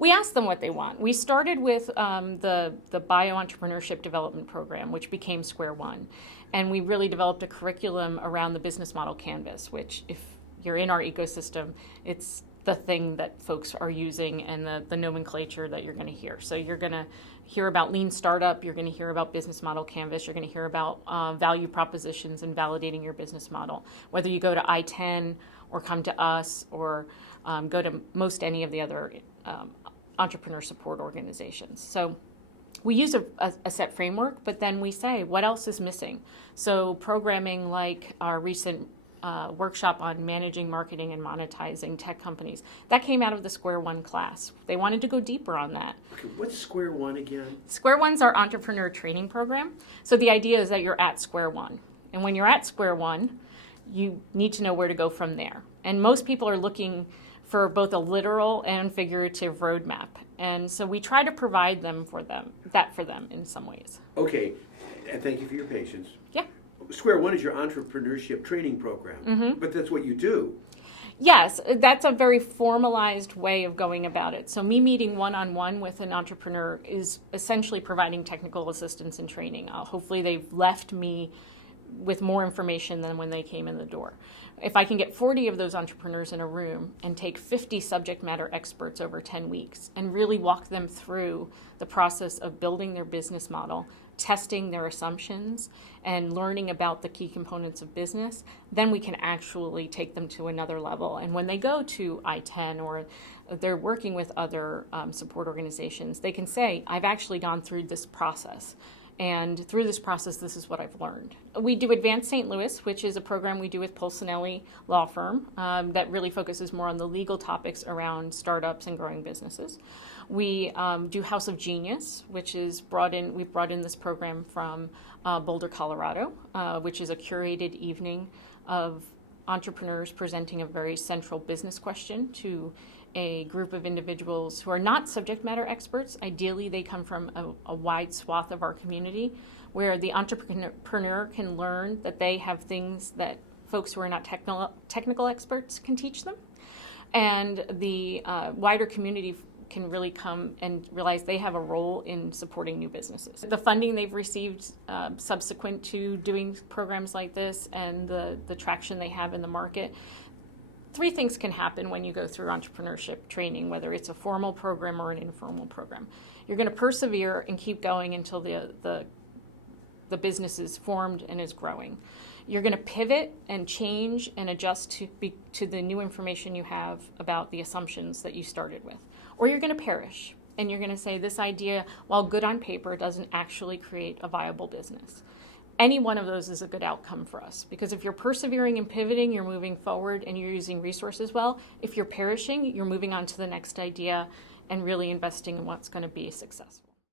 We asked them what they want. We started with the Bio-Entrepreneurship Development Program, which became Square One. And we really developed a curriculum around the business model canvas, which if you're in our ecosystem, it's the thing that folks are using and the nomenclature that you're going to hear. So you're going to hear about lean startup, you're going to hear about business model canvas, you're going to hear about value propositions and validating your business model. Whether you go to I-10 or come to us or go to most any of the other entrepreneur support organizations. So we use a set framework, but then we say, what else is missing? So programming like our recent workshop on managing, marketing, and monetizing tech companies. That came out of the Square One class. They wanted to go deeper on that. Okay, what's Square One again? Square One's our entrepreneur training program. So the idea is that you're at Square One. And when you're at Square One, you need to know where to go from there. And most people are looking for both a literal and figurative roadmap. And so we try to provide that for them in some ways. Okay, and thank you for your patience. Yeah. Square One is your entrepreneurship training program, but that's what you do. Yes, that's a very formalized way of going about it. So me meeting one-on-one with an entrepreneur is essentially providing technical assistance and training. Hopefully they've left me with more information than when they came in the door. If I can get 40 of those entrepreneurs in a room and take 50 subject matter experts over 10 weeks and really walk them through the process of building their business model, testing their assumptions, and learning about the key components of business, then we can actually take them to another level. And when they go to I-10 or they're working with other support organizations, they can say, I've actually gone through this process. And through this process, this is what I've learned. We do Advanced St. Louis, which is a program we do with Polsinelli Law Firm that really focuses more on the legal topics around startups and growing businesses. We do House of Genius, which is we've brought in this program from Boulder, Colorado, which is a curated evening of entrepreneurs presenting a very central business question to a group of individuals who are not subject matter experts. Ideally, they come from a wide swath of our community where the entrepreneur can learn that they have things that folks who are not technical experts can teach them. And the wider community can really come and realize they have a role in supporting new businesses. The funding they've received subsequent to doing programs like this and the traction they have in the market, three things can happen when you go through entrepreneurship training, whether it's a formal program or an informal program. You're going to persevere and keep going until the business is formed and is growing. You're going to pivot and change and adjust to the new information you have about the assumptions that you started with. Or you're going to perish and you're going to say this idea, while good on paper, doesn't actually create a viable business. Any one of those is a good outcome for us, because if you're persevering and pivoting, you're moving forward and you're using resources well. If you're perishing, you're moving on to the next idea and really investing in what's going to be successful.